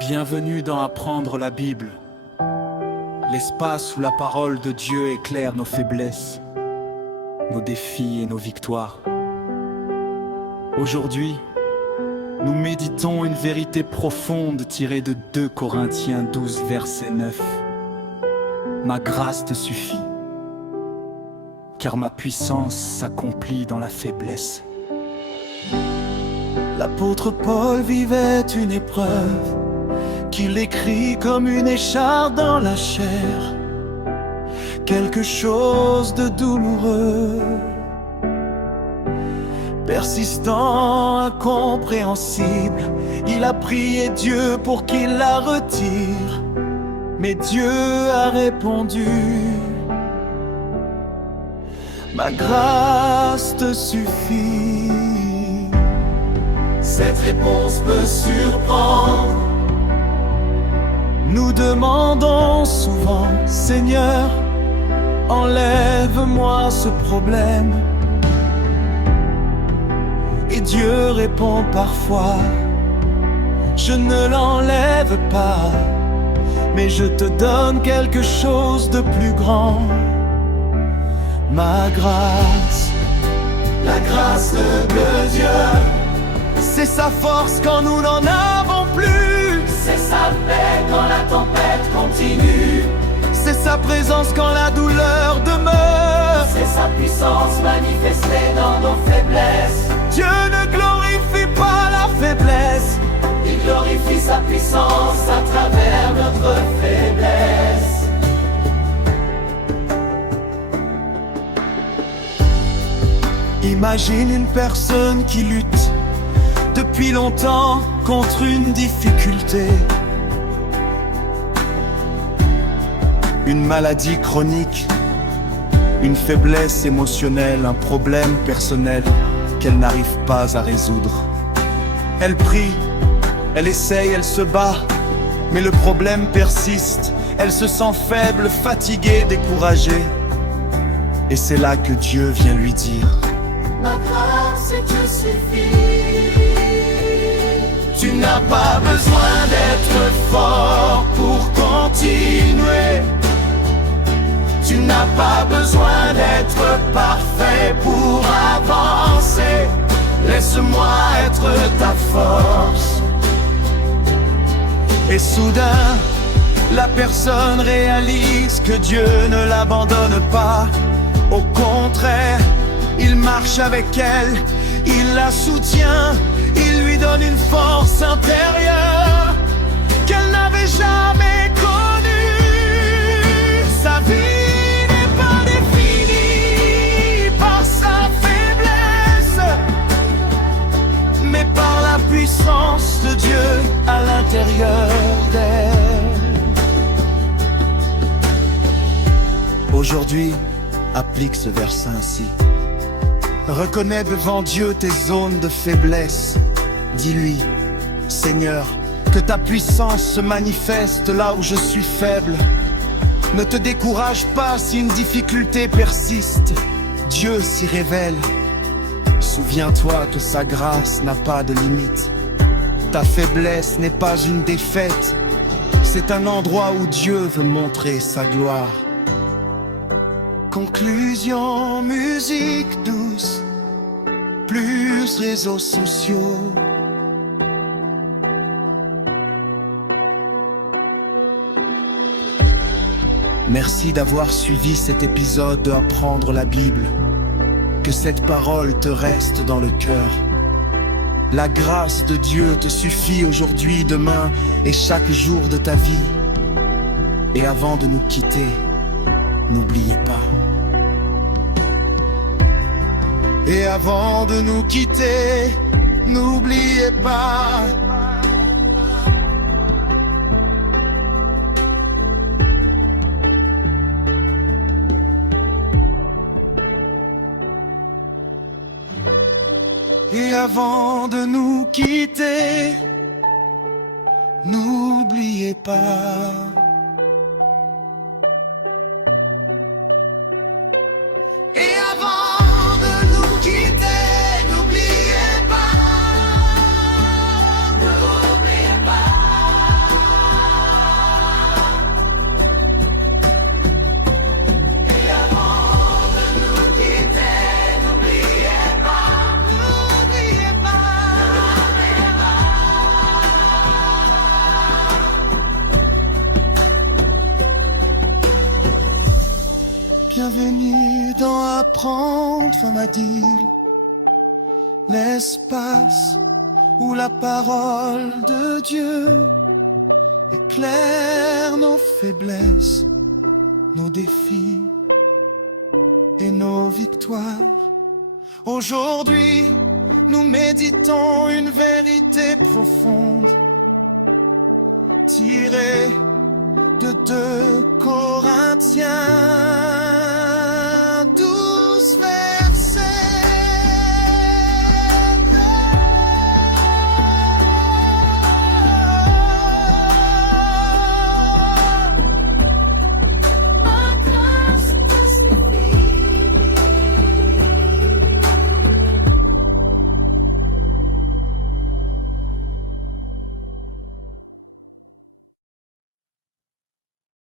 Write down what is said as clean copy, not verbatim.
Bienvenue dans Apprendre la Bible, l'espace où la parole de Dieu éclaire nos faiblesses, nos défis et nos victoires. Aujourd'hui, nous méditons une vérité profonde tirée de 2 Corinthiens 12, verset 9. Ma grâce te suffit, car ma puissance s'accomplit dans la faiblesse. L'apôtre Paul vivait une épreuve qu'il écrit comme une écharpe dans la chair, quelque chose de douloureux, persistant, incompréhensible. Il a prié Dieu pour qu'il la retire, mais Dieu a répondu: ma grâce te suffit. Cette réponse peut surprendre. Nous demandons souvent: Seigneur, enlève-moi ce problème. Et Dieu répond parfois: je ne l'enlève pas, mais je te donne quelque chose de plus grand. Ma grâce, la grâce de Dieu, c'est sa force quand nous n'en avons plus. C'est sa paix quand la tempête continue. C'est sa présence quand la douleur demeure. C'est sa puissance manifestée dans nos faiblesses. Dieu ne glorifie pas la faiblesse, il glorifie sa puissance à travers notre faiblesse. Imagine une personne qui lutte depuis longtemps contre une difficulté, une maladie chronique, une faiblesse émotionnelle, un problème personnel qu'elle n'arrive pas à résoudre. Elle prie, elle essaye, elle se bat, mais le problème persiste. Elle se sent faible, fatiguée, découragée. Et c'est là que Dieu vient lui dire: ma grâce te suffit. Tu n'as pas besoin d'être fort pour continuer. Tu n'as pas besoin d'être parfait pour avancer. Laisse-moi être ta force. Et soudain, la personne réalise que Dieu ne l'abandonne pas. Au contraire, il marche avec elle, il la soutient, il lui donne une force intérieure qu'elle n'avait jamais connue. Sa vie n'est pas définie par sa faiblesse, mais par la puissance de Dieu à l'intérieur d'elle. Aujourd'hui, applique ce verset ainsi. Reconnais devant Dieu tes zones de faiblesse. Dis-lui: Seigneur, que ta puissance se manifeste là où je suis faible. Ne te décourage pas si une difficulté persiste. Dieu s'y révèle. Souviens-toi que sa grâce n'a pas de limite. Ta faiblesse n'est pas une défaite. C'est un endroit où Dieu veut montrer sa gloire. Conclusion, musique douce, plus réseaux sociaux. Merci d'avoir suivi cet épisode de Apprendre la Bible. Que cette parole te reste dans le cœur. La grâce de Dieu te suffit aujourd'hui, demain et chaque jour de ta vie. Et avant de nous quitter, n'oubliez pas. Et avant de nous quitter, n'oubliez pas. Et avant de nous quitter, n'oubliez pas. Et avant de nous quitter, n'oubliez pas. dois prendre ma deal, l'espace où la parole de Dieu éclaire nos faiblesses, nos défis et nos victoires. Aujourd'hui, nous méditons une vérité profonde, tirée de 2 Corinthiens.